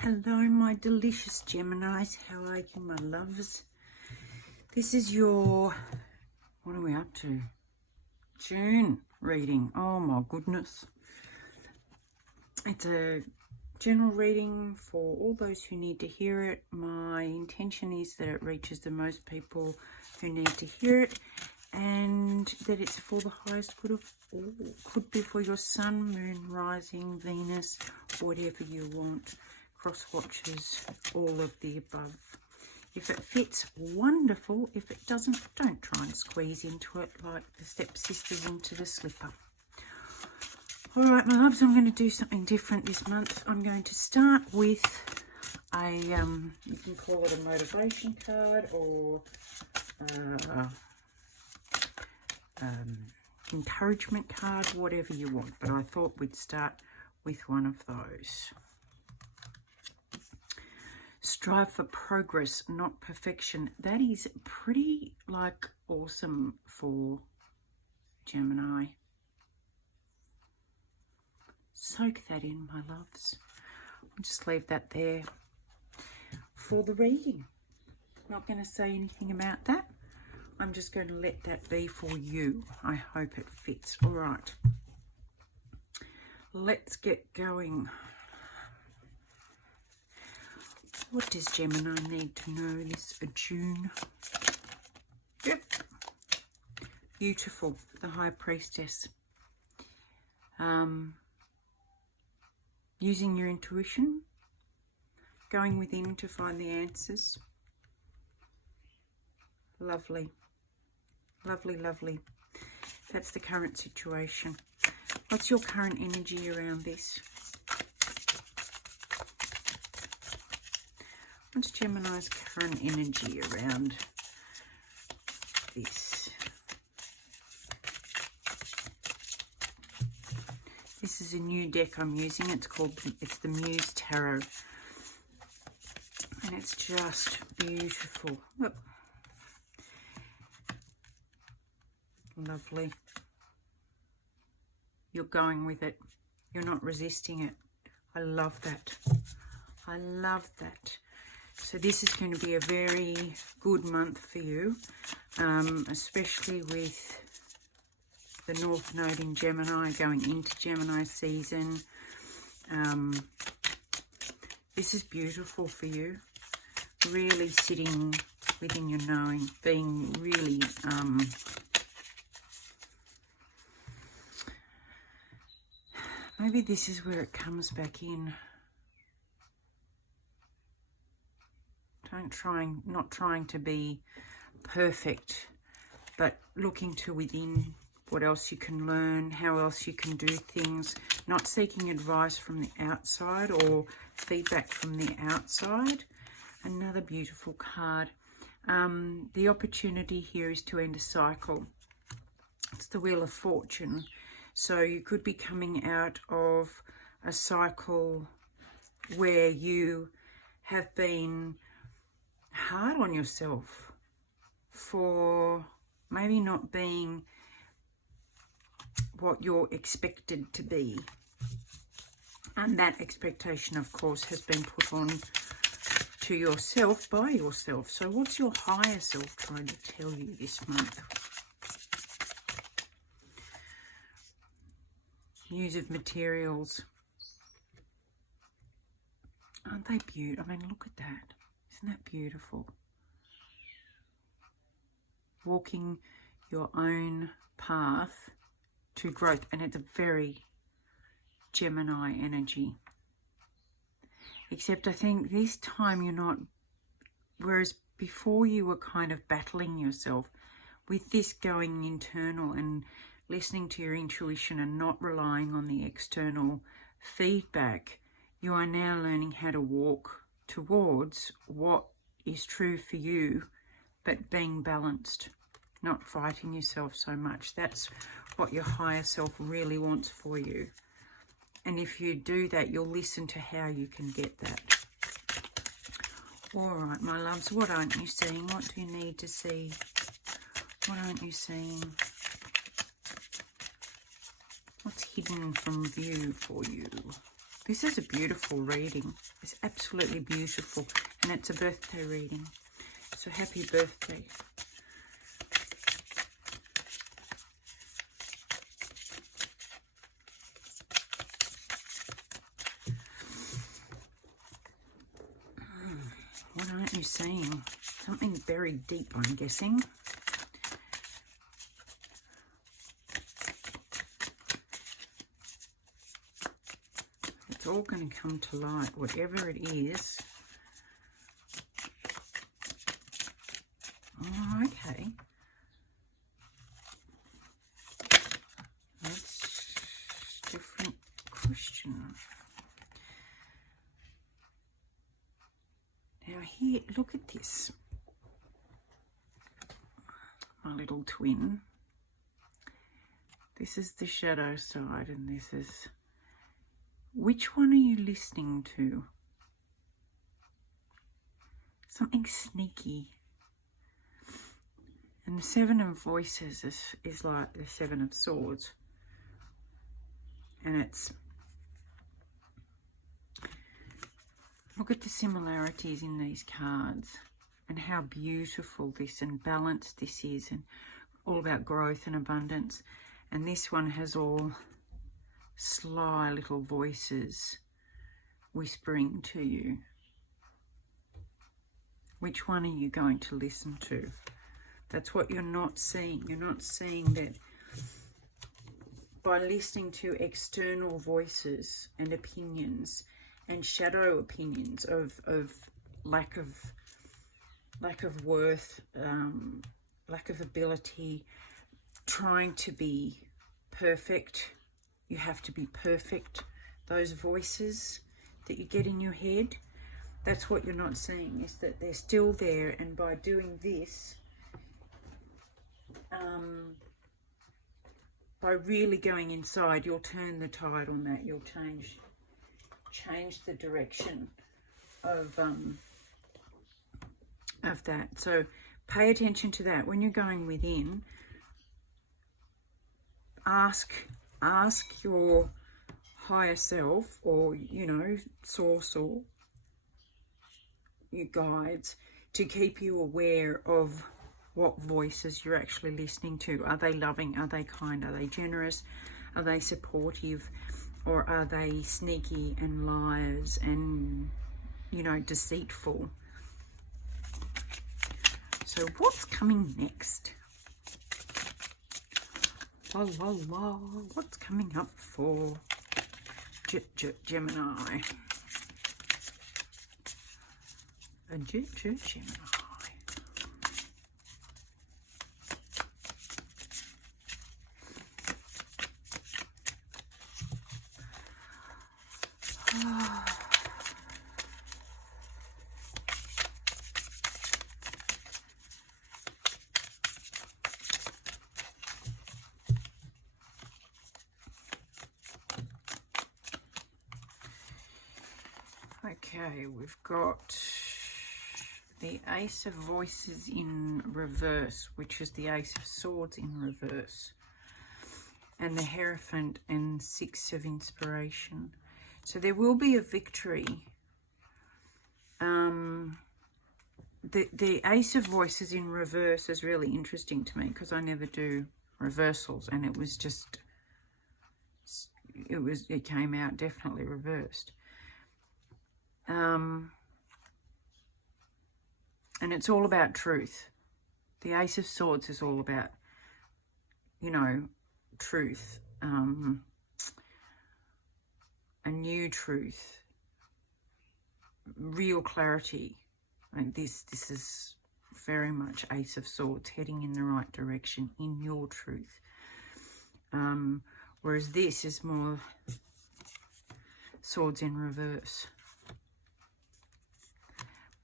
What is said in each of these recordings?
Hello, my delicious Geminis. How are you, my loves? This is your, what are we up to? June reading. Oh my goodness. It's a general reading for all those who need to hear it. My intention is that it reaches the most people who need to hear it, and that it's for the highest good of all. Could be for your sun, moon, rising, Venus, whatever you want. Cross watches, all of the above. If it fits, wonderful. If it doesn't, don't try and squeeze into it like the stepsisters into the slipper. All right, my loves, I'm going to do something different this month. I'm going to start with a, you can call it a motivation card or encouragement card, whatever you want. But I thought we'd start with one of those. Strive for progress, not perfection. That is pretty awesome for Gemini. Soak that in, my loves. I'll just leave that there for the reading. Not going to say anything about that. I'm just going to let that be for you. I hope it fits. All right. Let's get going. What does Gemini need to know this June? Yep. Beautiful. The High Priestess. Using your intuition. Going within to find the answers. Lovely. Lovely, lovely. That's the current situation. What's your current energy around this? What's Gemini's current energy around this? This is a new deck I'm using. It's the Muse Tarot. And it's just beautiful. Look. Lovely. You're going with it. You're not resisting it. I love that. I love that. So this is going to be a very good month for you, especially with the North Node in Gemini going into Gemini season. This is beautiful for you. Really sitting within your knowing, being really maybe this is where it comes back in. Not trying to be perfect, but looking to within, what else you can learn, how else you can do things, not seeking advice from the outside or feedback from the outside. Another beautiful card. The opportunity here is to end a cycle. It's the Wheel of Fortune. So you could be coming out of a cycle where you have been hard on yourself for maybe not being what you're expected to be, and that expectation, of course, has been put on to yourself by yourself. So what's your higher self trying to tell you this month? Use of materials. Aren't they beautiful? I mean, look at that. Isn't that beautiful? Walking your own path to growth. And it's a very Gemini energy. Except I think this time you're not, whereas before you were kind of battling yourself, with this going internal and listening to your intuition and not relying on the external feedback, you are now learning how to walk towards what is true for you, but being balanced, not fighting yourself so much. That's what your higher self really wants for you. And if you do that, you'll listen to how you can get that. All right, my loves, what aren't you seeing? What do you need to see? What aren't you seeing? What's hidden from view for you? This is a beautiful reading. It's absolutely beautiful. And it's a birthday reading. So happy birthday. What aren't you seeing? Something very deep, I'm guessing. It's all going to come to light, whatever it is. Oh, okay. That's a different question. Now here, look at this. My little twin. This is the shadow side and this is... Which one are you listening to? Something sneaky. And the Seven of Voices is like the Seven of Swords. And it's... Look at the similarities in these cards and how beautiful this and balanced this is, and all about growth and abundance. And this one has all sly little voices whispering to you. Which one are you going to listen to? That's what you're not seeing. You're not seeing that by listening to external voices and opinions and shadow opinions of lack of worth, lack of ability, trying to be perfect. You have to be perfect. Those voices that you get in your head, that's what you're not seeing, is that they're still there. And by doing this, by really going inside, you'll turn the tide on that. You'll change the direction of that. So pay attention to that when you're going within. Ask your higher self, or source, or your guides, to keep you aware of what voices you're actually listening to. Are they loving? Are they kind? Are they generous? Are they supportive? Or are they sneaky and liars and, deceitful? So what's coming next? La, la, la. What's coming up for Gemini? Gemini. Okay, we've got the Ace of Voices in reverse, which is the Ace of Swords in reverse, and the Hierophant and Six of Inspiration. So there will be a victory. The Ace of Voices in reverse is really interesting to me because I never do reversals, and it came out definitely reversed. And it's all about truth. The Ace of Swords is all about, truth, a new truth, real clarity. And this is very much Ace of Swords, heading in the right direction in your truth. Whereas this is more Swords in reverse.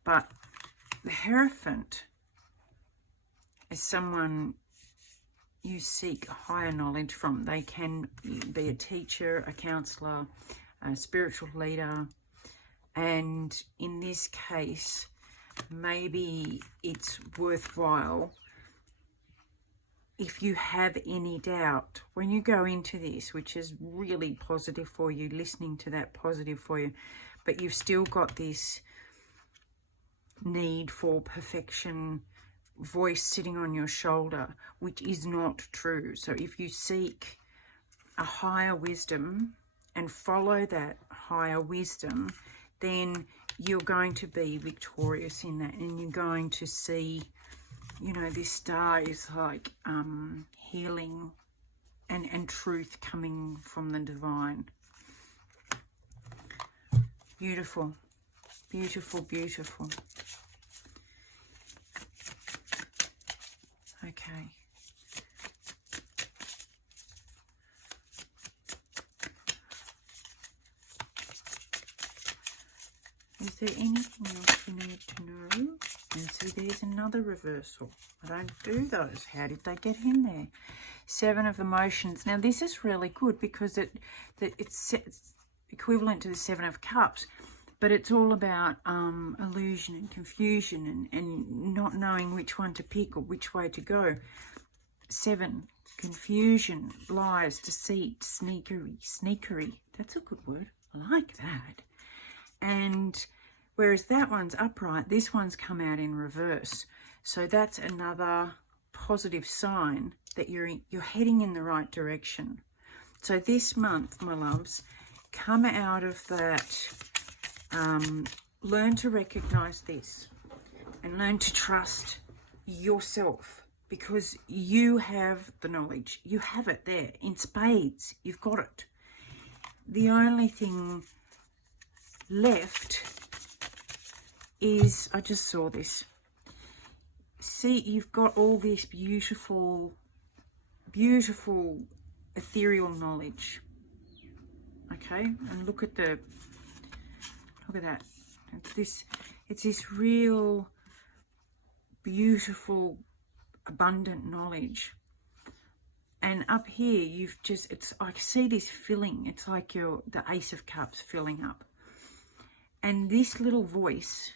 But the Hierophant is someone you seek higher knowledge from. They can be a teacher, a counsellor, a spiritual leader. And in this case, maybe it's worthwhile if you have any doubt, when you go into this, which is really positive for you, listening to that positive for you, but you've still got this need for perfection voice sitting on your shoulder, which is not true. So if you seek a higher wisdom and follow that higher wisdom, then you're going to be victorious in that, and you're going to see, you know, this star is like healing and truth coming from the divine. Beautiful, beautiful, beautiful. Okay. Is there anything else you need to know? And see, there's another reversal. I don't do those. How did they get in there? Seven of Emotions. Now, this is really good because it's equivalent to the Seven of Cups, but it's all about illusion and confusion and not knowing which one to pick or which way to go. Seven, confusion, lies, deceit, sneakery. That's a good word. I like that. And whereas that one's upright, this one's come out in reverse. So that's another positive sign that you're heading in the right direction. So this month, my loves, come out of that, learn to recognize this and learn to trust yourself, because you have the knowledge. You have it there in spades. You've got it. The only thing left is, I just saw this. See, you've got all this beautiful, beautiful ethereal knowledge. Okay, and look at that. It's this real, beautiful, abundant knowledge. And up here, you've just, I see this filling. It's like the Ace of Cups filling up. And this little voice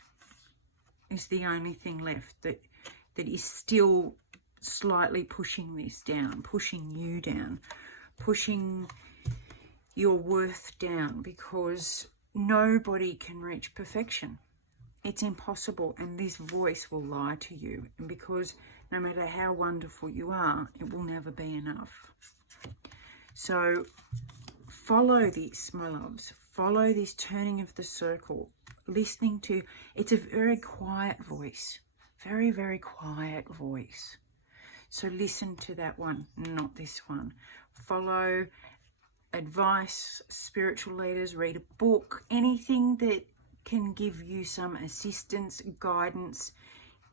is the only thing left that is still slightly pushing this down, pushing you down, pushing your worth down, because nobody can reach perfection. It's impossible, and this voice will lie to you. And because no matter how wonderful you are, it will never be enough. So follow this, my loves. Follow this turning of the circle, listening to, it's a very quiet voice, very, very quiet voice. So listen to that one, not this one. Follow advice, spiritual leaders, read a book, anything that can give you some assistance, guidance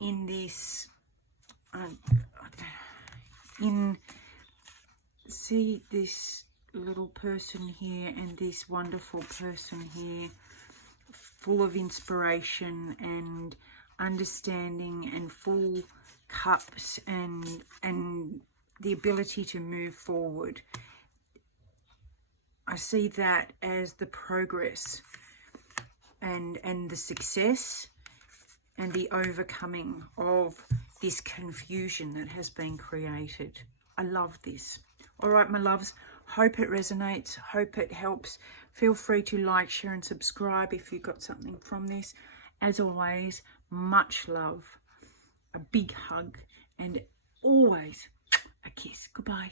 in this, see this little person here and this wonderful person here, full of inspiration and understanding and full cups and the ability to move forward. I see that as the progress and the success and the overcoming of this confusion that has been created. I love this. All right, my loves, hope it resonates, hope it helps. Feel free to like, share and subscribe if you got something from this. As always, much love, a big hug, and always a kiss. Goodbye.